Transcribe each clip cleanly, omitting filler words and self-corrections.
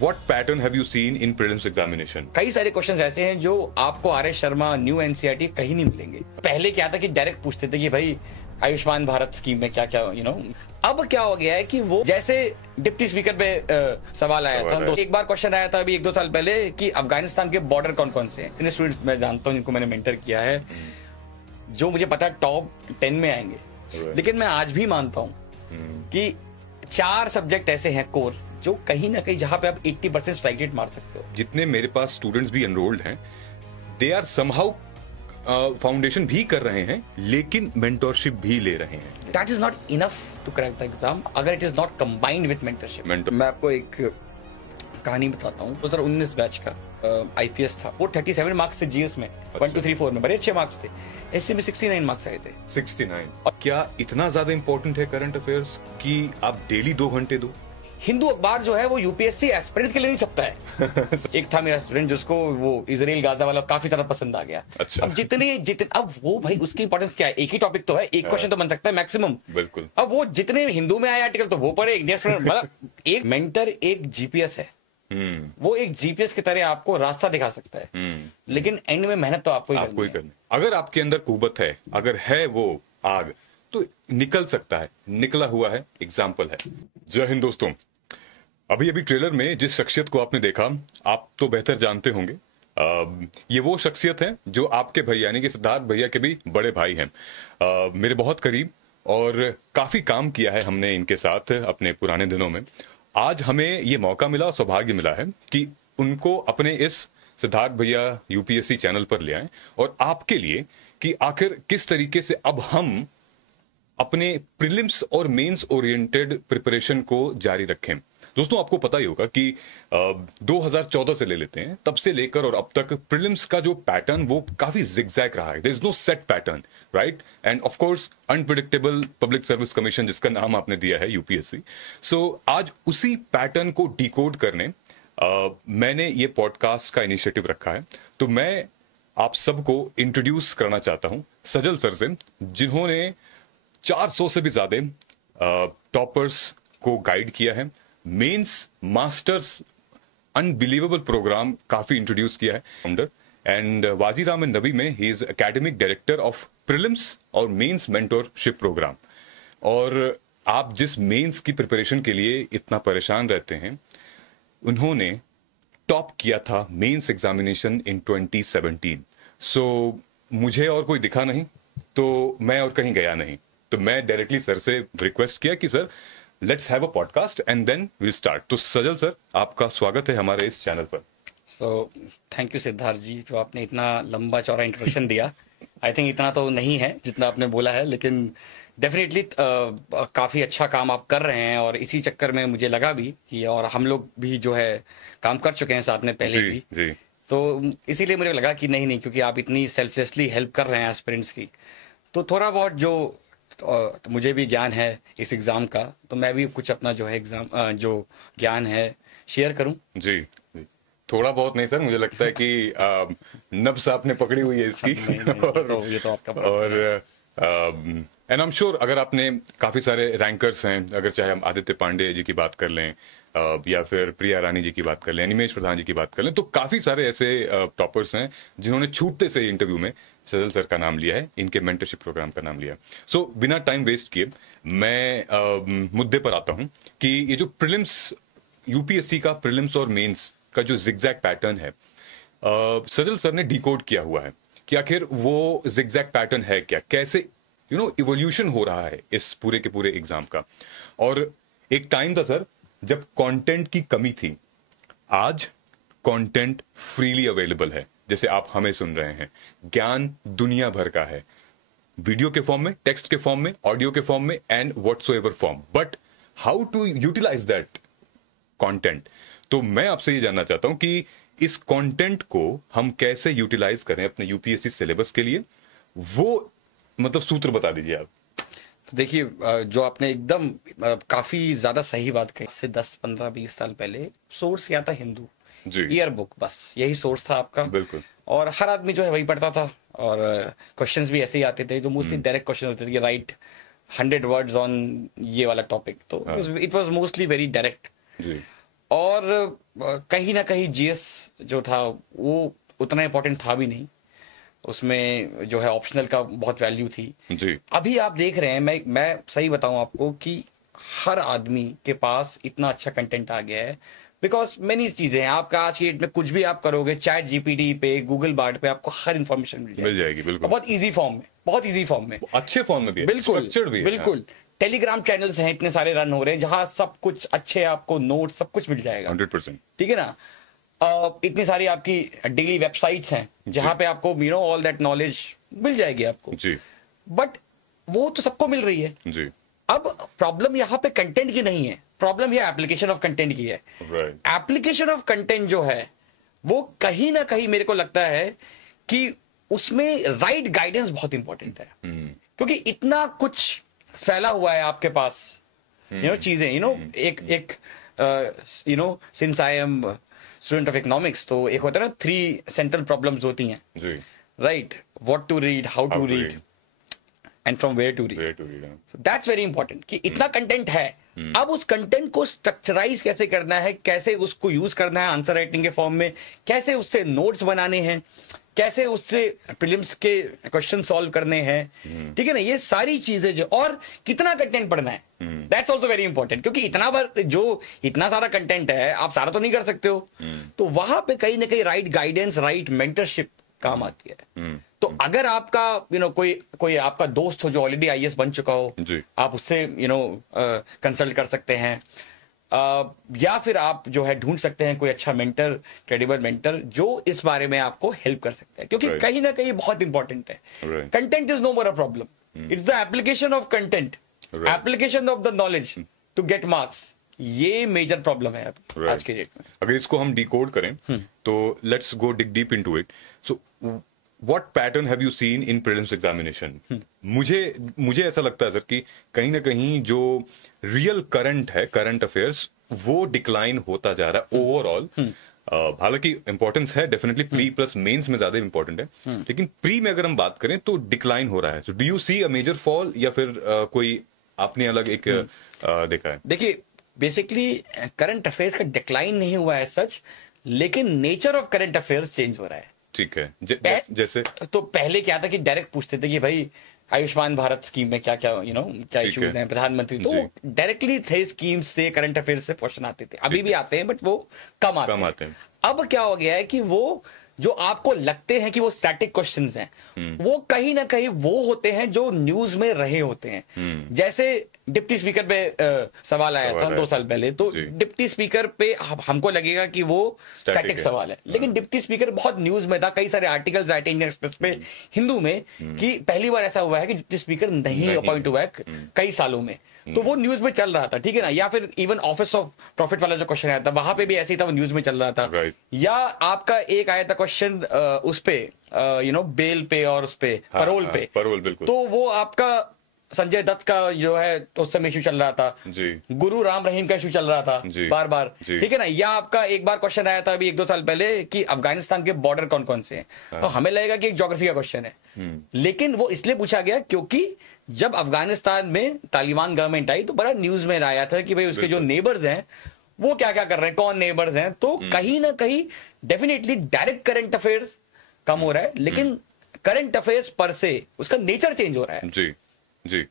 What pattern have you seen in prelims examination? कई सारे questions ऐसे हैं जो आपको R S Sharma new NCERT कहीं नहीं मिलेंगे। पहले क्या था कि डायरेक्ट पूछते थे कि भाई आयुष्मान भारत स्कीम में क्या क्या अब क्या हो गया है कि वो जैसे डिप्टी स्पीकर पे सवाल आया था, तो एक बार क्वेश्चन आया था अभी 1-2 साल पहले कि अफगानिस्तान के बॉर्डर कौन कौन से हैं। इन स्टूडेंट्स मैं जानता हूँ जिनको मैंने मेंटर किया है, जो मुझे पता टॉप 10 में आएंगे। लेकिन मैं आज भी मानता हूँ कि 4 सब्जेक्ट ऐसे हैं कोर जो कहीं ना कहीं जहां पे आप 80% स्ट्राइक रेट मार सकते हो। जितने मेरे पास स्टूडेंट्स भी एनरोल्ड हैं, दे आर समहाउ फाउंडेशन भी कर रहे हैं लेकिन मेंटोरशिप भी ले रहे हैं। That is not enough to crack the exam अगर it is not combined with mentorship. मैं आपको एक कहानी बताता हूँ। 2019 बैच का आईपीएस था, वो 37 मार्क्स थे जीएस में। 1 2 3 4 में बड़े अच्छे मार्क्स थे। एससी में 69 मार्क्स आए थे। 69। और क्या इतना ज्यादा इंपॉर्टेंट है करंट अफेयर्स कि आप डेली 2 घंटे दो? हिंदू अखबार जो है वो यूपीएससी एस्पिरेंट्स के लिए नहीं छपता है। एक था मेरा स्टूडेंट जिसको वो इजराइल गाजा वाला काफी ज्यादा पसंद आ गया। अच्छा। अब जितने अब वो भाई उसकी इंपॉर्टेंस क्या है? एक ही टॉपिक तो है, एक क्वेश्चन तो बन सकता है मैक्सिमम। बिल्कुल। अब वो जितने हिंदू में आए आर्टिकल तो वो पढ़े। मतलब एक मेंटर एक जीपीएस है। वो एक जीपीएस की तरह आपको रास्ता दिखा सकता है, लेकिन एंड में मेहनत तो आपको ही करनी है। अगर आपके अंदर कुव्वत है, अगर है वो आग, तो निकल सकता है। निकला हुआ है, एग्जाम्पल है। जय हिंद दोस्तों। अभी अभी ट्रेलर में जिस शख्सियत को आपने देखा, आप तो बेहतर जानते होंगे। ये वो शख्सियत है जो आपके भैया यानी कि सिद्धार्थ भैया के भी बड़े भाई हैं, मेरे बहुत करीब, और काफी काम किया है हमने इनके साथ अपने पुराने दिनों में। आज हमें ये मौका मिला, सौभाग्य मिला है कि उनको अपने इस सिद्धार्थ भैया यूपीएससी चैनल पर ले आए और आपके लिए कि आखिर किस तरीके से अब हम अपने प्रीलिम्स और मेंस ओरिएंटेड प्रिपरेशन को जारी रखें। दोस्तों, आपको पता ही होगा कि 2014 से ले लेते हैं, तब से लेकर और अब तक प्रीलिम्स का जो पैटर्न वो काफी जिगजैग रहा है। There is no set pattern, right? And of course unpredictable public service commission, जिसका नाम आपने दिया है यूपीएससी। सो आज उसी पैटर्न को डिकोड करने मैंने ये पॉडकास्ट का इनिशिएटिव रखा है। तो मैं आप सबको इंट्रोड्यूस करना चाहता हूं सजल सर से, जिन्होंने 400 से भी ज्यादा टॉपर्स को गाइड किया है। मेंस मास्टर्स अनबिलीवेबल प्रोग्राम काफी इंट्रोड्यूस किया है फाउंडर, एंड वाजीराम एंड नबी में he is academic director of prelims और मेंस मेंटोरशिप प्रोग्राम। और आप जिस मेंस की प्रिपरेशन के लिए इतना परेशान रहते हैं, उन्होंने टॉप किया था मेंस एग्जामिनेशन इन 2017। सो मुझे और कोई दिखा नहीं, तो मैं और कहीं गया नहीं, तो मैं डायरेक्टली सर से रिक्वेस्ट किया कि sir let's have a podcast and then will start. तो सजल सर, आपका स्वागत है हमारे इस चैनल पर। सो थैंक यू सिद्धार्थ जी, जो आपने इतना लंबा चौड़ा इंट्रोडक्शन दिया। आई थिंक इतना तो नहीं है जितना आपने बोला है, लेकिन डेफिनेटली काफ़ी अच्छा काम आप कर रहे हैं। और इसी चक्कर में मुझे लगा भी कि, और हम लोग भी जो है काम कर चुके हैं साथ में पहले भी, तो इसीलिए मुझे लगा कि नहीं क्योंकि आप इतनी सेल्फलेसली हेल्प कर रहे हैं एस्पिरेंट्स की, तो थोड़ा बहुत जो तो मुझे भी ज्ञान है इस एग्ज़ाम का, तो मैं भी कुछ अपना जो है एग्ज़ाम जो ज्ञान है शेयर करूं। जी, थोड़ा बहुत नहीं सर, मुझे लगता है कि नब्स आपने पकड़ी हुई है इसकी। नहीं, ये तो आपका और एंड आई एम श्योर अगर आपने काफ़ी सारे रैंकर्स हैं, अगर चाहे हम आदित्य पांडे जी की बात कर लें या फिर प्रिया रानी जी की बात कर लें, निमेश प्रधान जी की बात कर लें, तो काफ़ी सारे ऐसे टॉपर्स हैं जिन्होंने छूटते से इंटरव्यू में सजल सर का नाम लिया है, इनके मेंटरशिप प्रोग्राम का नाम लिया है। सो बिना टाइम वेस्ट किए मैं मुद्दे पर आता हूं कि ये जो प्रीलिम्स, यूपीएससी का प्रीलिम्स और मेंस का जो जिगजैग पैटर्न है, सजल सर ने डिकोड किया हुआ है कि आखिर वो जिगजैग पैटर्न है क्या, कैसे इवोल्यूशन हो रहा है इस पूरे के पूरे एग्जाम का। और एक टाइम था सर जब कंटेंट की कमी थी, आज कंटेंट फ्रीली अवेलेबल है। जैसे आप हमें सुन रहे हैं, ज्ञान दुनिया भर का है, वीडियो के फॉर्म में, टेक्स्ट के फॉर्म में, ऑडियो के फॉर्म में, and whatsoever form. But how to utilize that content, तो मैं आपसे ये जानना चाहता हूं कि इस कंटेंट को हम कैसे यूटिलाइज करें अपने यूपीएससी सिलेबस के लिए, वो मतलब सूत्र बता दीजिए आप। तो देखिए, जो आपने एकदम काफी ज्यादा सही बात कही। से 10 15 20 साल पहले सोर्स क्या था? हिंदू ईयर बुक, बस यही सोर्स था आपका। बिल्कुल। और हर आदमी जो है वही पढ़ता था, और क्वेश्चंस भी ऐसे ही आते थे जो मोस्टली डायरेक्ट क्वेश्चन होते थे कि राइट 100 वर्ड्स ऑन ये वाला टॉपिक। तो it was mostly very direct. और कहीं ना कहीं जीएस जो था वो उतना इंपॉर्टेंट था भी नहीं, उसमें जो है ऑप्शनल का बहुत वैल्यू थी जी। अभी आप देख रहे हैं, मैं सही बताऊं आपको कि हर आदमी के पास इतना अच्छा कंटेंट आ गया है, बिकॉज मेनी चीजें हैं। आपका आज की डेट में कुछ भी आप करोगे, चैट जीपीटी पे, गूगल बार्ड पे आपको हर इंफॉर्मेशन मिल जाएगी बिल्कुल, बहुत इजी फॉर्म में, बहुत इजी फॉर्म में, अच्छे फॉर्म में भी है, बिल्कुल स्ट्रक्चर्ड भी है। बिल्कुल। टेलीग्राम चैनल्स हैं इतने सारे रन हो रहे हैं जहां सब कुछ अच्छे, आपको नोट सब कुछ मिल जाएगा 100%। ठीक है ना। इतनी सारी आपकी डेली वेबसाइट्स हैं जहां पे आपको ऑल दैट नॉलेज मिल जाएगी आपको जी। बट वो तो सबको मिल रही है जी। अब प्रॉब्लम यहाँ पे कंटेंट की नहीं है, प्रॉब्लम ये एप्लीकेशन ऑफ कंटेंट की है। एप्लीकेशन ऑफ कंटेंट जो है वो कहीं ना कहीं मेरे को लगता है कि उसमें राइट गाइडेंस बहुत इंपॉर्टेंट है, क्योंकि इतना कुछ फैला हुआ है आपके पास चीजें एक since I am student of economics, तो एक होता है ना 3 सेंट्रल प्रॉब्लम्स होती हैं, right, what to read, how to read and from where to read. So that's very important कि इतना कंटेंट है, अब उस कंटेंट को स्ट्रक्चराइज कैसे करना है, कैसे उसको यूज करना है आंसर राइटिंग के फॉर्म में, कैसे उससे नोट्स बनाने हैं, कैसे उससे प्रीलिम्स के क्वेश्चन सॉल्व करने हैं, ठीक है ना, ये सारी चीजें जो, और कितना कंटेंट पढ़ना है, दैट्स ऑल्सो वेरी इंपॉर्टेंट, क्योंकि इतना सारा कंटेंट है आप सारा तो नहीं कर सकते हो, तो वहां पे कहीं ना कहीं राइट गाइडेंस, राइट मेंटरशिप काम आती है। तो अगर आपका कोई आपका दोस्त हो जो ऑलरेडी आईएएस बन चुका हो, आप उससे कंसल्ट कर सकते हैं, या फिर आप जो है ढूंढ सकते हैं कोई अच्छा मेंटर, क्रेडिबल मेंटर जो इस बारे में आपको हेल्प कर सकता है, क्योंकि कहीं ना कहीं बहुत इंपॉर्टेंट है। Content is no more a problem, it's the application of content, application of the knowledge to get marks, ये मेजर प्रॉब्लम है आज के डेट में। अगर इसको हम डिकोड करें तो let's go dig deep into it. So what pattern have you seen in prelims examination? मुझे ऐसा लगता है सर कि कहीं ना कहीं जो रियल करंट है, करंट अफेयर्स, वो डिक्लाइन होता जा रहा है ओवरऑल। हालांकि इंपॉर्टेंस है डेफिनेटली, प्री प्लस मेंस में ज्यादा इंपॉर्टेंट है, लेकिन प्री में अगर हम बात करें तो डिक्लाइन हो रहा है। So do you see a major fall, या फिर कोई आपने अलग एक देखा है? देखिए, बेसिकली करंट अफेयर्स का डिक्लाइन नहीं हुआ है सच, लेकिन nature of current affairs change हो रहा है। ठीक है, जैसे तो पहले क्या था कि डायरेक्ट पूछते थे कि भाई आयुष्मान भारत स्कीम में क्या क्या क्या इश्यूज हैं, प्रधानमंत्री, तो डायरेक्टली थे स्कीम्स से, करंट अफेयर्स से क्वेश्चन आते थे, अभी भी आते हैं बट वो कम आते हैं। अब क्या हो गया है कि वो जो आपको लगते हैं कि वो स्टैटिक क्वेश्चंस हैं, वो कहीं ना कहीं वो होते हैं जो न्यूज में रहे होते हैं। जैसे डिप्टी स्पीकर पे सवाल आया था 2 साल पहले, तो डिप्टी स्पीकर पे हमको लगेगा कि वो स्टैटिक सवाल है, लेकिन डिप्टी स्पीकर बहुत न्यूज में था, कई सारे आर्टिकल्स आए थे इंडियन एक्सप्रेस पे, हिंदू में, कि पहली बार ऐसा हुआ है कि डिप्टी स्पीकर नहीं अपॉइंट हुआ है कई सालों में, तो वो न्यूज में चल रहा था, ठीक है ना। या फिर इवन ऑफिस ऑफ प्रॉफिट वाला जो क्वेश्चन आया था, वहां पे भी ऐसे ही था, वो न्यूज में चल रहा था। या आपका एक आया था क्वेश्चन उस पे बेल पे और उस पे पैरोल पे, पैरोल, बिल्कुल, तो वो आपका संजय दत्त का जो है उस समय इशू चल रहा था जी, गुरु राम रहीम का इशू चल रहा था बार बार, ठीक है ना। या आपका एक बार क्वेश्चन आया था अभी 1-2 साल पहले कि अफगानिस्तान के बॉर्डर कौन कौन से हैं, तो हमें लगेगा कि एक ज्योग्राफी का क्वेश्चन है, लेकिन वो इसलिए पूछा गया क्योंकि जब अफगानिस्तान में तालिबान गवर्नमेंट आई तो बड़ा न्यूज में आया था कि भाई उसके जो नेबर्स हैं वो क्या क्या कर रहे हैं, कौन नेबर्स हैं, तो कहीं ना कहीं डेफिनेटली डायरेक्ट करंट अफेयर्स कम हो रहा है, लेकिन करंट अफेयर्स पर से उसका नेचर चेंज हो रहा है। जी जी।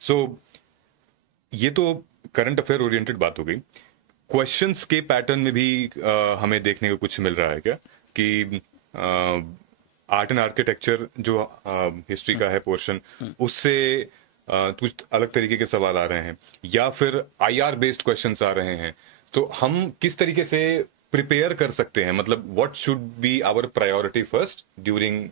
सो ये तो करंट अफेयर ओरिएंटेड बात हो गई। क्वेश्चंस के पैटर्न में भी हमें देखने को कुछ मिल रहा है क्या, कि आर्ट एंड आर्किटेक्चर जो हिस्ट्री का है पोर्शन, उससे कुछ अलग तरीके के सवाल आ रहे हैं, या फिर आईआर बेस्ड क्वेश्चंस आ रहे हैं, तो हम किस तरीके से प्रिपेयर कर सकते हैं? मतलब what should be our priority first during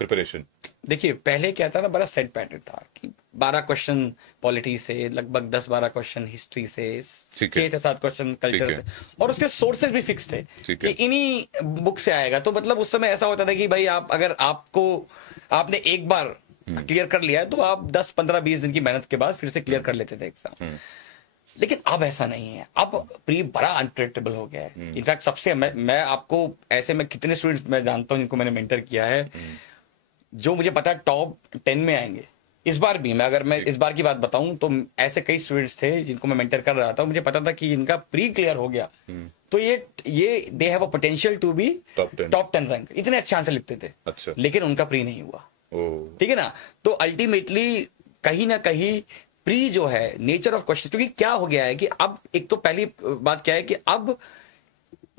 preparation? देखिए, पहले क्या था ना, बड़ा सेट पैटर्न था कि 12 क्वेश्चन पॉलिटी से, लगभग 10-12 क्वेश्चन हिस्ट्री से, 6 से 7 क्वेश्चन कल्चर से, और उसके सोर्सेज भी फिक्स थे कि इन्हीं बुक से आएगा। तो मतलब उस समय ऐसा होता था कि भाई अगर आपने एक बार क्लियर कर लिया है तो आप 10-15-20 दिन की मेहनत के बाद फिर से क्लियर कर लेते थे एग्जाम। लेकिन अब ऐसा नहीं है, अब प्री बड़ा अनप्रेडिक्टेबल हो गया है। इनफैक्ट सबसे मैं आपको ऐसे में कितने स्टूडेंट्स मैं जानता हूं जिनको मैंने मेंटर किया है, जो मुझे पता है टॉप 10 में आएंगे, इस बार भी मैं इस बार की बात बताऊं तो ऐसे कई स्टूडेंट्स थे जिनको मैं मेंटर कर रहा था, मुझे पता था कि इनका प्री क्लियर हो गया तो ये they have a potential to be top 10 rank, इतने अच्छे आंसर लिखते थे। अच्छा। लेकिन उनका प्री नहीं हुआ। ठीक है ना। तो अल्टीमेटली कहीं ना कहीं प्री जो है नेचर ऑफ क्वेश्चन, क्योंकि क्या हो गया है कि अब एक तो पहली बात क्या है कि अब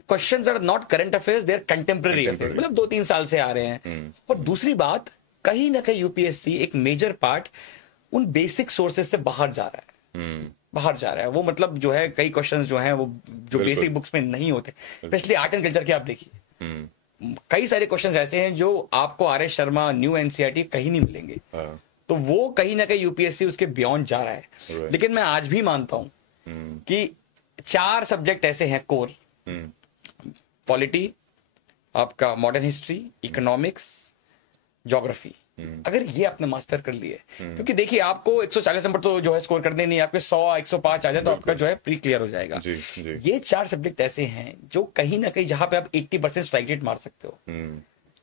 questions are not current affairs, they are contemporary affairs, मतलब 2-3 साल से आ रहे हैं। और दूसरी बात, कहीं ना कहीं यूपीएससी एक मेजर पार्ट उन बेसिक सोर्सेज से बाहर जा रहा है, बाहर जा रहा है। वो मतलब जो है कई क्वेश्चंस जो हैं वो जो बेसिक बुक्स में नहीं होते, स्पेशली आर्ट एंड कल्चर के आप देखिए कई सारे क्वेश्चंस ऐसे हैं जो आपको आर.एस. शर्मा न्यू एनसीईआरटी कहीं नहीं मिलेंगे। तो वो कहीं ना कहीं यूपीएससी उसके बियॉन्ड जा रहा है। लेकिन मैं आज भी मानता हूं कि 4 सब्जेक्ट ऐसे हैं कोर, पॉलिटी, आपका मॉडर्न हिस्ट्री, इकोनॉमिक्स, ज्योग्राफी, अगर ये आपने मास्टर कर लिए, क्योंकि देखिए आपको 140 नंबर तो जो है स्कोर करने नहीं, आपके 100-105 आ जाए तो आपका जो है प्री क्लियर हो जाएगा। जी। ये 4 सब्जेक्ट ऐसे हैं जो कहीं ना कहीं जहां पे आप 80% स्ट्राइक रेट मार सकते हो,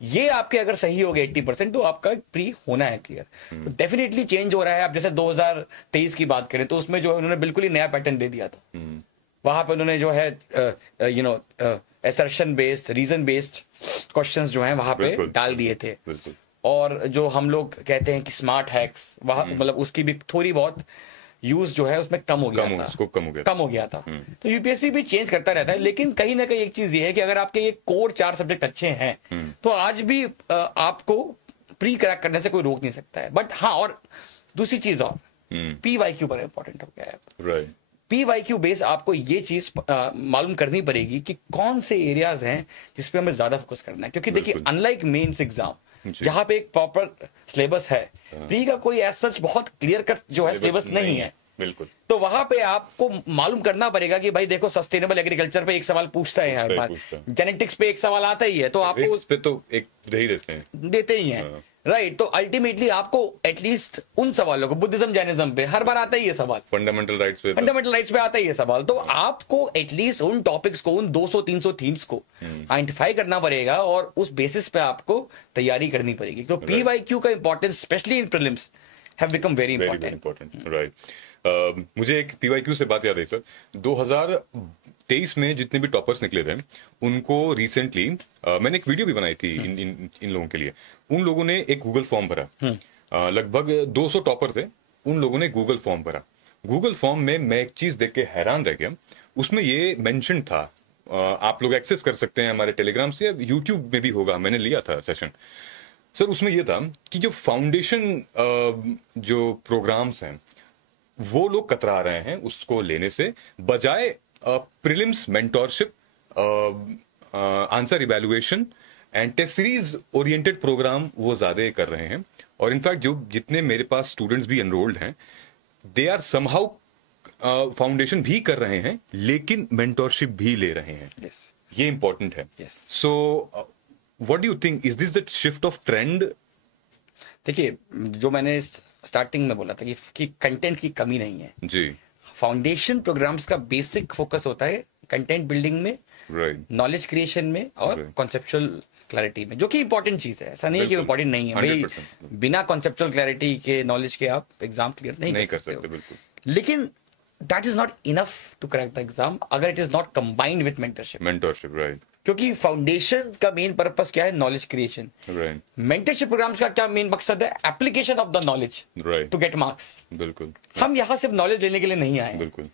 ये आपके अगर सही हो गए 80% तो आपका प्री होना है क्लियर। तो डेफिनेटली चेंज हो रहा है। आप जैसे 2023 की बात करें तो उसमें जो है उन्होंने बिल्कुल ही नया पैटर्न दे दिया था। वहां पे उन्होंने जो है assertion based, reason based questions जो हैं वहां पे डाल दिए थे। और जो हम लोग कहते हैं कि स्मार्ट हैक्स, वहां मतलब उसकी भी थोड़ी बहुत यूज जो है उसमें कम हो गया था। तो यूपीएससी भी चेंज करता रहता है। लेकिन कहीं ना कहीं एक चीज ये है कि अगर आपके ये कोर 4 सब्जेक्ट अच्छे हैं तो आज भी आपको प्री क्रैक करने से कोई रोक नहीं सकता है। बट हाँ, और दूसरी चीज और पीवाईक्यू बड़ा इंपॉर्टेंट हो गया है। पीवाईक्यू बेस आपको ये चीज मालूम करनी पड़ेगी कि कौन से एरियाज हैं जिसपे हमें ज्यादा फोकस करना है। क्योंकि देखिए अनलाइक मेंस एग्जाम जहां पे एक प्रॉपर सिलेबस है, प्री का कोई एज सच बहुत क्लियर कट जो है सिलेबस नहीं है। बिल्कुल। तो वहां पे आपको मालूम करना पड़ेगा कि भाई देखो सस्टेनेबल एग्रीकल्चर पे एक सवाल पूछता है हर बार, जेनेटिक्स पे एक सवाल आता ही है, तो आपको उस पे तो एक देते ही हैं। राइट। तो अल्टीमेटली आपको एटलीस्ट उन सवालों को, बुद्धिज्म जैनिज्म पे हर बार आता ही है सवाल, फंडामेंटल राइट्स पे आता ही है सवाल। तो आपको एटलीस्ट उन टॉपिक्स को, उन 200-300 थीम्स को आइडेंटिफाई करना पड़ेगा और उस बेसिस पे आपको तैयारी करनी पड़ेगी। तो पीवाईक्यू का importance specially in prelims have become very important. Right. मुझे एक पीवाईक्यू से बात याद है सर, 2023 में जितने भी टॉपर्स निकले थे उनको रिसेंटली मैंने एक वीडियो भी बनाई थी इन लोगों के लिए। उन लोगों ने एक गूगल फॉर्म भरा, लगभग 200 टॉपर थे, उन लोगों ने गूगल फॉर्म भरा। गूगल फॉर्म में मैं एक चीज देख के हैरान रह गया, उसमें ये मेंशन था, आप लोग एक्सेस कर सकते हैं हमारे टेलीग्राम से, यूट्यूब में भी होगा, मैंने लिया था सेशन सर। उसमें यह था कि जो फाउंडेशन जो प्रोग्राम्स हैं वो लोग कतरा रहे हैं उसको लेने से, बजाय prelims mentorship, answer evaluation and test series oriented program वो ज्यादा कर रहे हैं। और इनफैक्ट जो जितने मेरे पास स्टूडेंट्स भी एनरोल्ड हैं, दे आर समहाउ फाउंडेशन भी कर रहे हैं लेकिन मेंटोरशिप भी ले रहे हैं। ये इंपॉर्टेंट है। So what do you think, is this the shift of trend? देखिए, जो मैंने स्टार्टिंग में बोला था कि कंटेंट की कमी नहीं है जी। फाउंडेशन प्रोग्राम्स का बेसिक फोकस होता है कंटेंट बिल्डिंग में, नॉलेज क्रिएशन में और कॉन्सेप्चुअल क्लैरिटी में, जो कि इंपॉर्टेंट चीज है। ऐसा नहीं है कि इंपॉर्टेंट नहीं है भाई, बिना कॉन्सेप्चुअल क्लैरिटी के नॉलेज के आप एग्जाम क्लियर नहीं कर सकते। बिल्कुल। लेकिन that is not enough to crack the exam अगर it is not combined with mentorship. Right. क्योंकि फाउंडेशन का मेन पर्पस क्या है? Knowledge creation. मेंटरशिप प्रोग्राम्स का क्या मेन मकसद है? Application of the knowledge to get marks. बिल्कुल। हम यहाँ सिर्फ नॉलेज लेने के लिए नहीं आए। बिल्कुल।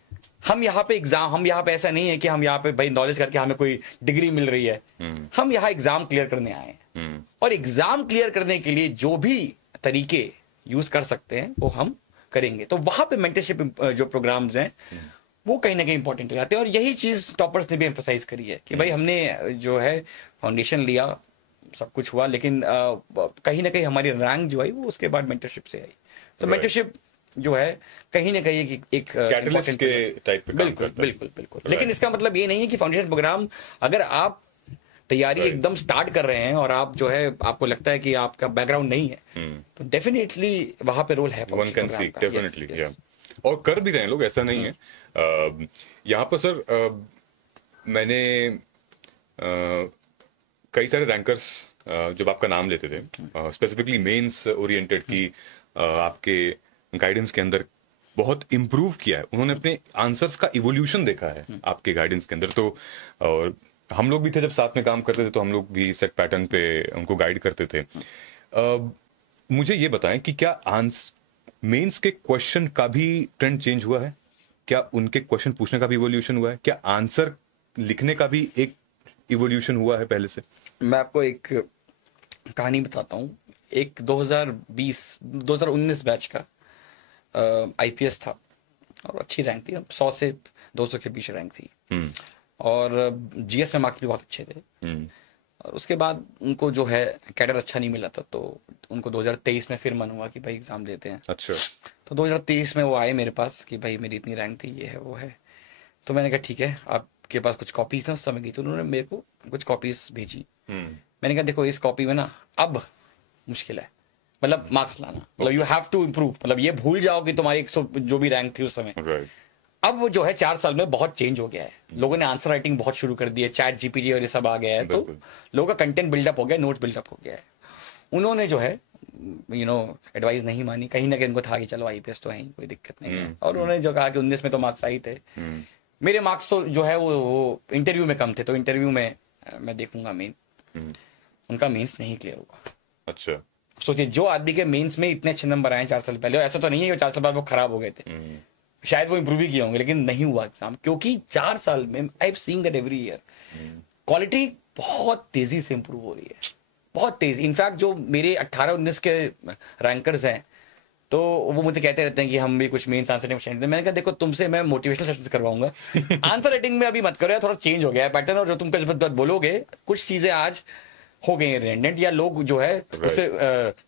हम यहाँ पे ऐसा नहीं है कि हम यहाँ पे भाई नॉलेज करके हमें कोई डिग्री मिल रही है। हम यहाँ एग्जाम क्लियर करने आए हैं और एग्जाम क्लियर करने के लिए जो भी तरीके यूज कर सकते हैं वो हम करेंगे। तो वहां पे मेंटरशिप जो प्रोग्राम्स हैं वो कहीं ना कहीं इंपॉर्टेंट हो जाते हैं। और यही चीज टॉपर्स ने भी एम्फसाइज करी है कि भाई हमने जो है फाउंडेशन लिया, सब कुछ हुआ, लेकिन कहीं ना कहीं हमारी रैंक जो आई वो उसके बाद मेंटरशिप से आई। तो मेंटरशिप जो है कहीं ना कहीं एक कैटलिस्ट के टाइप पे काम करता है। बिल्कुल। लेकिन इसका मतलब ये नहीं है कि फाउंडेशन प्रोग्राम अगर आप तैयारी एकदम स्टार्ट कर रहे हैं और आप जो है आपको लगता है कि आपका बैकग्राउंड नहीं है तो डेफिनेटली वहां पे रोल है। वन कैन सी डेफिनेटली, और कर भी रहे हैं लोग, ऐसा नहीं है। यहाँ पर सर मैंने कई सारे रैंकर्स जब आपका नाम लेते थे, स्पेसिफिकली मेंस ओरिएंटेड की आपके गाइडेंस के अंदर बहुत इम्प्रूव किया है, उन्होंने अपने आंसर्स का इवोल्यूशन देखा है आपके गाइडेंस के अंदर। तो और हम लोग भी थे जब साथ में काम करते थे, तो हम लोग भी सेट पैटर्न पे उनको गाइड करते थे। मुझे ये बताएं कि क्या मेंस के क्वेश्चन का भी ट्रेंड चेंज हुआ है? क्या उनके क्वेश्चन पूछने का भी इवोल्यूशन हुआ है? क्या आंसर लिखने का भी एक इवोल्यूशन हुआ है पहले से? मैं आपको एक कहानी बताता हूँ। एक 2019 बैच का आईपीएस था और अच्छी रैंक थी, 100 से 200 के बीच रैंक थी, और जीएस में मार्क्स भी बहुत अच्छे थे। और उसके बाद उनको जो है कैडर अच्छा नहीं मिला था, तो उनको 2023 में फिर मन हुआ कि भाई एग्जाम देते हैं। अच्छा। तो 2023 में वो आए मेरे पास कि भाई मेरी इतनी रैंक थी, ये है वो है। तो मैंने कहा ठीक है, आपके पास कुछ कॉपीज हैं उस समय की? तो उन्होंने मेरे को कुछ कॉपीज भेजी। मैंने कहा देखो, इस कॉपी में ना अब मुश्किल है, मतलब मार्क्स लाना, मतलब यू हैव टू इम्प्रूव, मतलब ये भूल जाओ कि तुम्हारी 100 जो भी रैंक थी उस समय। अब वो जो है 4 साल में बहुत चेंज हो गया है। लोगों ने आंसर राइटिंग बहुत शुरू कर दी है, चैट जीपीटी और ये सब आ गया है, तो लोगों का कंटेंट बिल्डअप हो गया, नोट्स बिल्डअप हो गया है। उन्होंने जो है एडवाइस नहीं मानी, कहीं ना कहीं उनको था कि चलो आईपीएस तो है, कोई दिक्कत नहीं है। और उन्होंने जो कहा कि 19 में तो मार्क्स आई थे, मेरे मार्क्स तो जो है वो इंटरव्यू में कम थे, तो इंटरव्यू में मैं देखूंगा मेन। उनका मेंस नहीं क्लियर हुआ। अच्छा। सोचिए, जो आदमी के मेंस में इतने अच्छे नंबर आए 4 साल पहले, और ऐसा तो नहीं है कि 4 साल बाद वो खराब हो गए थे, शायद वो इंप्रूव ही किए होंगे, लेकिन नहीं हुआ एग्जाम, क्योंकि 4 साल में I have seen that every year quality बहुत तेजी से इंप्रूव हो रही है, बहुत तेजी। इनफैक्ट जो मेरे 18-19 के रैंकर्स हैं, तो वो मुझे कहते रहते हैं कि हम भी कुछ मेंस आंसर राइटिंग। मैंने कहा देखो, तुमसे मैं मोटिवेशनल सेशंस करवाऊंगा, आंसर राइटिंग में अभी मत करो, थोड़ा चेंज हो गया है पैटर्न, और जो तुम कुछ बोलोगे, कुछ चीजें आज हो गए रेंडेंट, या लोग जो है उससे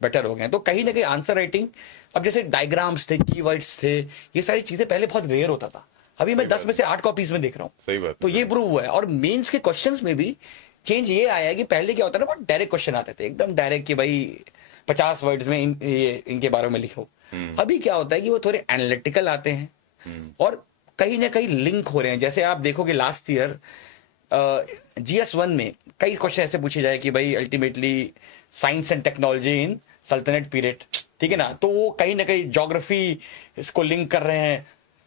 बेटर हो गए। तो कहीं ना कहीं आंसर राइटिंग, अब जैसे डायग्राम्स थे, कीवर्ड्स थे, ये सारी चीजें पहले बहुत रेयर होता था, अभी मैं 10 में से 8 कॉपीज में देख रहा हूँ। सही बात। तो ये इंप्रूव हुआ है। और मेंस के क्वेश्चंस में भी चेंज ये आया है कि पहले क्या होता था ना, बहुत डायरेक्ट क्वेश्चन आते थे, एकदम डायरेक्ट कि भाई 50 वर्ड्स में इनके बारे में लिखो। अभी क्या होता है कि वो थोड़े एनालिटिकल आते हैं, और कहीं ना कहीं लिंक हो रहे हैं। जैसे आप देखोगे लास्ट ईयर GS1 में कई क्वेश्चन ऐसे पूछे जाए कि भाई ultimately science and technology in सल्तनत पीरियड, ठीक है ना, तो वो कहीं ना कहीं ज्योग्राफी इसको लिंक कर रहे हैं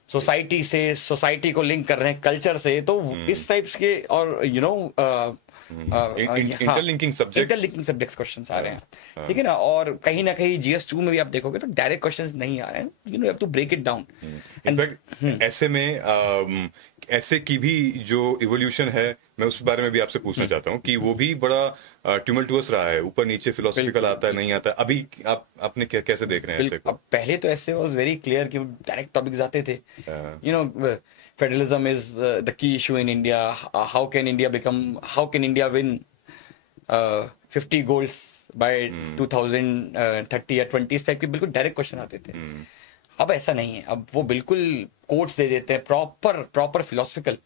सोसाइटी से, सोसाइटी को लिंक कर रहे हैं कल्चर से, तो इस टाइप्स के, और इंटरलिंकिंग सब्जेक्ट्स क्वेश्चंस आ रहे हैं, ठीक है ना। और कहीं ना कहीं GS2 में भी आप देखोगे तो डायरेक्ट क्वेश्चंस नहीं आ रहे हैं, you have to break it down. In fact ऐसे में ऐसे की भी जो इवोल्यूशन है, मैं उस बारे में भी आपसे पूछना चाहता हूँ कि वो भी बड़ा ट्यूमल्टुअस रहा है, ऊपर नीचे फिलोसॉफिकल आता है, नहीं आता है। अभी आपने कैसे देख रहे हैं ऐसे को? पहले तो ऐसे वाज वेरी क्लियर कि डायरेक्ट टॉपिक्स आते थे, federalism is the key issue in India, how can India win 50 golds by 2030 या 20 टाइप के बिल्कुल डायरेक्ट क्वेश्चन आते थे। अब ऐसा नहीं है, अब वो बिल्कुल कोट्स दे देते हैं, प्रॉपर फिलोसफिकल।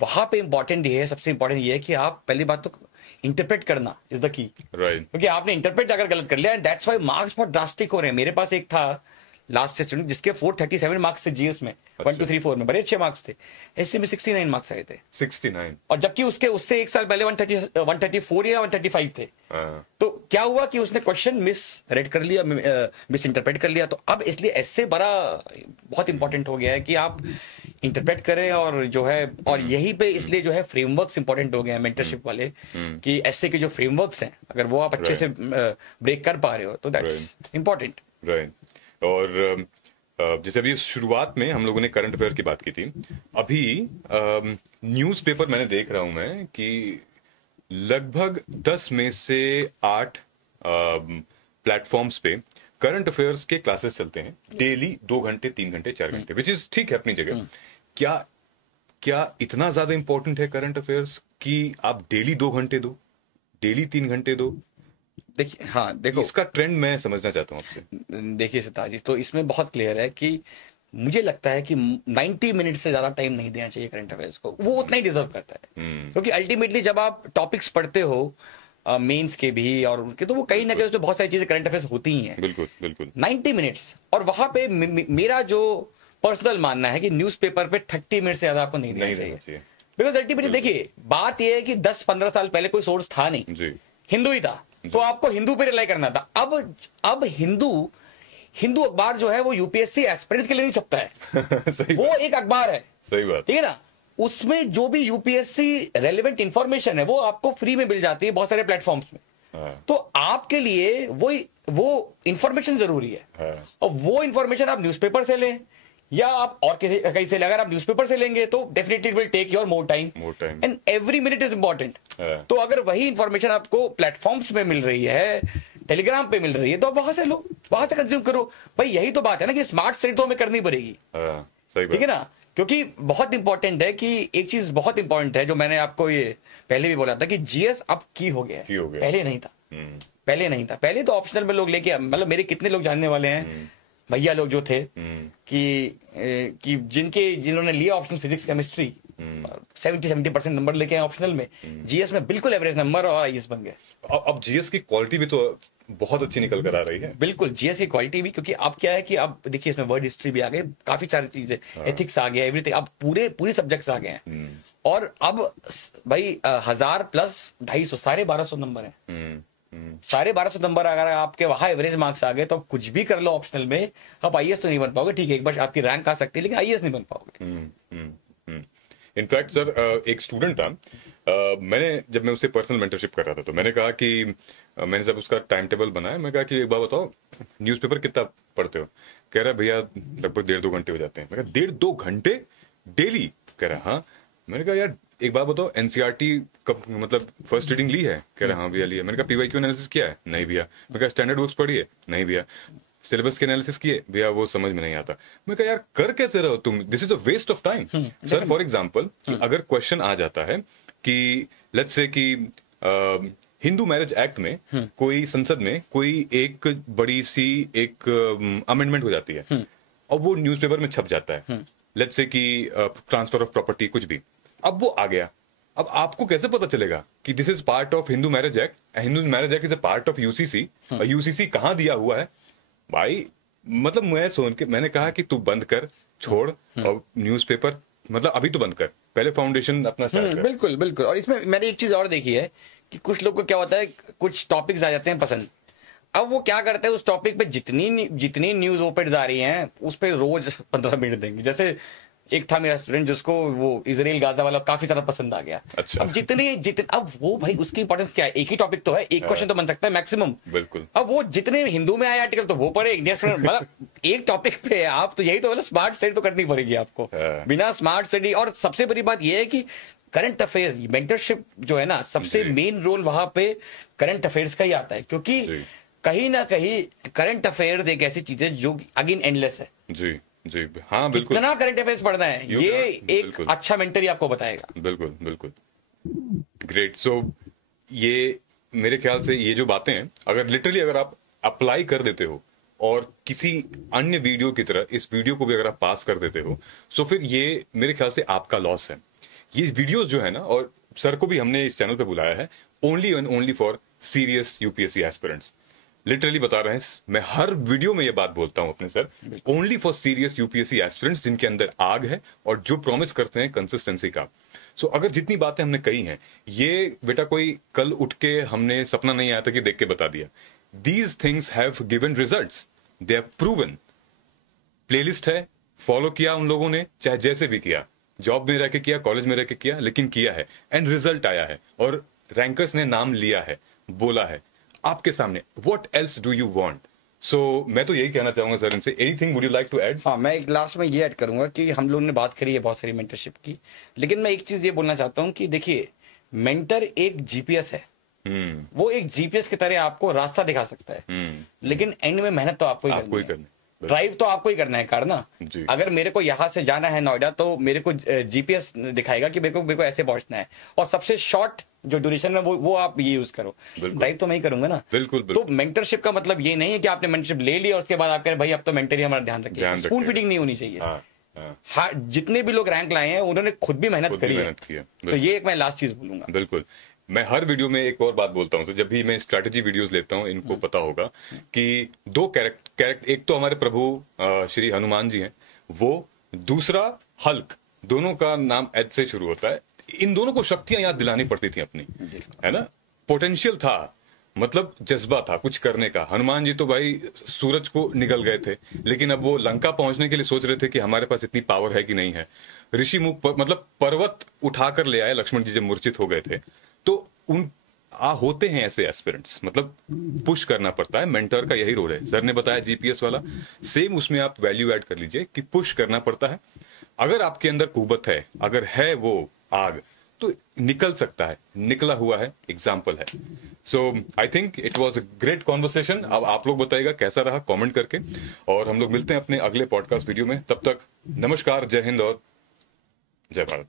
वहां पे इंपॉर्टेंट ये है, सबसे इंपॉर्टेंट ये है कि आप पहली बात तो इंटरप्रेट करना इज द की, क्योंकि आपने इंटरप्रेट अगर गलत कर लिया, एंड दैट्स व्हाई मार्क्स बहुत ड्रास्टिक हो रहे हैं। मेरे पास एक था लास्ट से स्टूडेंट जिसके 437 मार्क्स थे जीएस में, 1 2 3 4 में बड़े अच्छे मार्क्स थे, एससी में 69 मार्क्स आए थे। 69? और जबकि उससे एक साल पहले 134 या 135 थे। तो क्या हुआ कि उसने क्वेश्चन मिस रेड कर लिया, मिस इंटरप्रेट कर लिया। तो अब इसलिए ऐसे बहुत इंपॉर्टेंट हो गया है कि आप इंटरप्रेट करें, और जो है, और यही पे इसलिए जो है फ्रेमवर्क्स इंपॉर्टेंट हो गए हैं मेंटरशिप वाले, कि ऐसे के जो फ्रेमवर्क्स हैं अगर वो आप अच्छे से ब्रेक कर पा रहे हो तो दैट्स इंपॉर्टेंट। राइट। और जैसे अभी शुरुआत में हम लोगों ने करंट अफेयर की बात की थी, अभी न्यूज़पेपर मैंने देख रहा हूं मैं कि लगभग 10 में से 8 प्लेटफॉर्म्स पे करंट अफेयर्स के क्लासेस चलते हैं डेली, 2 घंटे 3 घंटे 4 घंटे, विच इज ठीक है अपनी जगह। क्या इतना ज्यादा इंपॉर्टेंट है करंट अफेयर्स कि आप डेली 2 घंटे दो, डेली 3 घंटे दो? देखिए, हाँ देखो, इसका ट्रेंड मैं समझना चाहता हूँ आपसे। देखिए सिताज जी, तो इसमें बहुत क्लियर है कि मुझे लगता है कि 90 मिनट से ज्यादा टाइम नहीं देना चाहिए करंट अफेयर्स को, वो उतना ही डिजर्व करता है। क्योंकि अल्टीमेटली जब आप टॉपिक्स पढ़ते हो मेंस के भी और उनके, तो वो कहीं ना कहीं उसमें बहुत सारी चीजें करंट अफेयर्स होती ही हैं। बिल्कुल बिल्कुल। 90 मिनट्स, और वहां पे मेरा जो पर्सनल मानना है कि न्यूज़पेपर पे 30 मिनट से ज्यादा आपको नहीं देना चाहिए। बिकॉज अल्टीमेटली देखिए, बात यह है कि 10-15 साल पहले कोई सोर्स था नहीं, हिंदू ही था, तो आपको हिंदू पे रिलाई करना था। अब हिंदू अखबार जो है वो यूपीएससी एस्पिरेंट्स के लिए नहीं छपता है। सही वो एक अखबार है, सही बात, ठीक है ना। उसमें जो भी यूपीएससी रेलेवेंट इंफॉर्मेशन है वो आपको फ्री में मिल जाती है बहुत सारे प्लेटफॉर्म्स में। तो आपके लिए वो इंफॉर्मेशन जरूरी है। और वो इंफॉर्मेशन आप न्यूज़पेपर से लें या आप और किसी कहीं से लें। अगर आप न्यूज़पेपर से लेंगे तो definitely will take your more time and every minute is important. तो अगर वही इंफॉर्मेशन आपको प्लेटफॉर्म्स में मिल रही है, टेलीग्राम पे मिल रही है, तो आप वहां से लो, वहां से कंज्यूम करो। भाई यही तो बात है ना कि स्मार्ट स्टडी तो हमें करनी पड़ेगी, ठीक है ना। क्योंकि बहुत इंपॉर्टेंट है कि एक चीज बहुत इंपॉर्टेंट है जो मैंने आपको ये पहले भी बोला था कि जीएस अब की हो गया है, पहले नहीं था। पहले नहीं था, पहले तो ऑप्शनल में लोग लेके, मतलब मेरे कितने लोग जानने वाले हैं भैया लोग जो थे कि जिन्होंने लिया ऑप्शनल फिजिक्स केमिस्ट्री 70% नंबर लेके आए ऑप्शनल में, जीएस में बिल्कुल एवरेज नंबर और आईएएस बन गए। अब जीएस की क्वालिटी भी तो बहुत अच्छी निकल कर आ रही है। बिल्कुल, जीएस की क्वालिटी भी, क्योंकि अब क्या है कि अब देखिए इसमें वर्ड हिस्ट्री भी आ गए, काफी सारी चीजें, एथिक्स आ गया, एवरीथिंग, अब पूरे सब्जेक्ट्स आ गए हैं। और अब भाई 1000 प्लस 250 साढ़े 1200 नंबर है। साढ़े 1200 नंबर अगर आपके वहां एवरेज मार्क्स आ गए तो आप कुछ भी कर लो ऑप्शनल में, आप आईएएस तो नहीं बन पाओगे। ठीक है, एक बार आपकी रैंक आ सकती है लेकिन आईएएस नहीं बन पाओगे। इनफैक्ट सर एक स्टूडेंट था, जब मैं उससे पर्सनल मेंटरशिप कर रहा था तो मैंने कहा कि मैंने जब उसका टाइम टेबल बनाया, मैं कहा कि एक बार बताओ न्यूज़पेपर कितना पढ़ते हो। कह रहा है भैया लगभग 1.5-2 घंटे हो जाते हैं। मैं कहा 1.5-2 घंटे डेली? कह रहा हाँ। मैंने कहा यार एक बात बताओ, एनसीईआरटी कब मतलब फर्स्ट रीडिंग ली है? कह रहा हाँ भैया लिया। मैंने कहा पीवाईक्यू एनालिसिस किया है? नहीं भैया। मैं कहा स्टैंडर्ड बुक्स पढ़ी है? नहीं भैया। सिलेबस के एनालिसिस किए? भैया वो समझ में नहीं आता। मैं कहा यार कर कैसे रहो तुम, this is a waste of time. Sir for example अगर क्वेश्चन आ जाता है कि लेट्स से कि हिंदू मैरिज एक्ट में कोई संसद में कोई एक बड़ी सी एक अमेंडमेंट हो जाती है और वो न्यूज़पेपर में छप जाता है, लेट्स से कि ट्रांसफर ऑफ प्रॉपर्टी कुछ भी, अब वो आ गया। अब आपको कैसे पता चलेगा कि this is part of Hindu marriage act? Hindu marriage act is a part of UCC. UCC कहाँ दिया हुआ है भाई? मतलब मैं सुन के मैंने कहा कि तू बंद कर, छोड़, और न्यूज़पेपर मतलब अभी तो बंद कर, पहले फाउंडेशन अपना स्टार्ट कर। बिल्कुल बिल्कुल। और इसमें मैंने एक चीज और देखी है कि कुछ लोग को क्या होता है, कुछ टॉपिक्स आ जाते हैं पसंद, अब वो क्या करते हैं उस टॉपिक पे जितनी न्यूज ओपेड्स आ रही हैं उस पे रोज 15 मिनट देंगे। जैसे एक था मेरा स्टूडेंट जिसको वो इजराइल गाजा वाला काफी ज्यादा पसंद आ गया। अच्छा। अब जितने अब वो भाई उसकी इंपॉर्टेंस क्या है, एक ही टॉपिक तो है, एक क्वेश्चन तो बन सकता है मैक्सिमम। बिल्कुल। अब वो जितने हिंदू में आए आर्टिकल तो वो पढ़े, इंडिया मतलब एक टॉपिक पे आप तो यही तो मतलब स्मार्ट स्टडी तो करनी पड़ेगी आपको। बिना स्मार्ट स्टडी, और सबसे बड़ी बात यह है कि करंट अफेयर्स मेंटरशिप जो है ना, सबसे मेन रोल वहां पे करंट अफेयर्स का ही आता है, क्योंकि कहीं ना कहीं करंट अफेयर्स एक ऐसी चीज है जो अगेन एंडलेस है। जी जी हाँ बिल्कुल। कितना करंट अफेयर्स पढ़ना है ये एक अच्छा मेंटर ही आपको बताएगा। बिल्कुल बिल्कुल। ग्रेट। सो ये मेरे ख्याल से ये जो बातें हैं अगर लिटरली अगर आप अप्लाई कर देते हो और किसी अन्य वीडियो की तरह इस वीडियो को भी अगर आप पास कर देते हो, सो फिर ये मेरे ख्याल से आपका लॉस है। ये वीडियोस जो है ना, और सर को भी हमने इस चैनल पे बुलाया है only and only for serious UPSC aspirants. Literally बता रहे हैं, मैं हर वीडियो में ये बात बोलता हूं अपने sir, only for serious UPSC aspirants जिनके अंदर आग है और जो प्रॉमिस करते हैं कंसिस्टेंसी का। सो अगर जितनी बातें हमने कही हैं, ये बेटा कोई कल उठ के हमने सपना नहीं आया था कि देख के बता दिया। These things have given results, they are proven. Playlist है, फॉलो किया उन लोगों ने, चाहे जैसे भी किया, जॉब में रह के किया, कॉलेज में रह के किया, लेकिन किया है एंड रिजल्ट आया है और रैंकर्स ने नाम लिया है, बोला है आपके सामने। What else do you want? So मैं तो यही कहना चाहूंगा सर इनसे। Anything would you like to add? हाँ, मैं एक लास्ट में ये ऐड करूंगा कि हम लोगों ने बात करी है बहुत सारी मेंटरशिप की, लेकिन मैं एक चीज ये बोलना चाहता हूं कि देखिए, मेंटर एक जीपीएस है। वो एक जीपीएस की तरह आपको रास्ता दिखा सकता है, लेकिन एंड में मेहनत तो आपको ही करनी है। ड्राइव तो आपको ही करना है कार ना। अगर मेरे को यहां से जाना है नोएडा तो मेरे को जीपीएस दिखाएगा कि मेरे को ऐसे पहुंचना है, और सबसे शॉर्ट जो ड्यूरेशन में वो आप ये यूज करो। ड्राइव तो मैं ही करूंगा ना। बिल्कुल। तो मेंटरशिप का मतलब ये नहीं है कि आपने मेंटरशिप ले ली और उसके बाद आप कह रहे भाई अब तो मेंटर ही हमारा ध्यान रखिए। स्पून फीडिंग नहीं होनी चाहिए। हाँ, जितने भी लोग रैंक लाए हैं उन्होंने खुद भी मेहनत करी है। तो ये एक मैं लास्ट चीज बोलूंगा। बिल्कुल। मैं हर वीडियो में एक और बात बोलता हूं, तो जब भी मैं स्ट्रैटेजी वीडियोस लेता हूं, इनको पता होगा कि दो कैरेक्टर, एक तो हमारे प्रभु श्री हनुमान जी हैं, वो दूसरा हल्क, दोनों का नाम एच से शुरू होता है। इन दोनों को शक्तियां याद दिलानी पड़ती थी अपनी, है ना। पोटेंशियल था मतलब जज्बा था कुछ करने का। हनुमान जी तो भाई सूरज को निगल गए थे, लेकिन अब वो लंका पहुंचने के लिए सोच रहे थे कि हमारे पास इतनी पावर है कि नहीं है। ऋषि मुख मतलब पर्वत उठाकर ले आए लक्ष्मण जी जब मूर्छित हो गए थे। तो उन होते हैं ऐसे एस्पिरेंट्स, मतलब पुश करना पड़ता है। मेंटर का यही रोल है। सर ने बताया जीपीएस वाला, सेम उसमें आप वैल्यू ऐड कर लीजिए कि पुश करना पड़ता है। अगर आपके अंदर कुव्वत है, अगर है वो आग, तो निकल सकता है, निकला हुआ है, एग्जाम्पल है। So I think it was a great conversation. अब आप लोग बताइएगा कैसा रहा कमेंट करके, और हम लोग मिलते हैं अपने अगले पॉडकास्ट वीडियो में। तब तक नमस्कार, जय हिंद और जय भारत।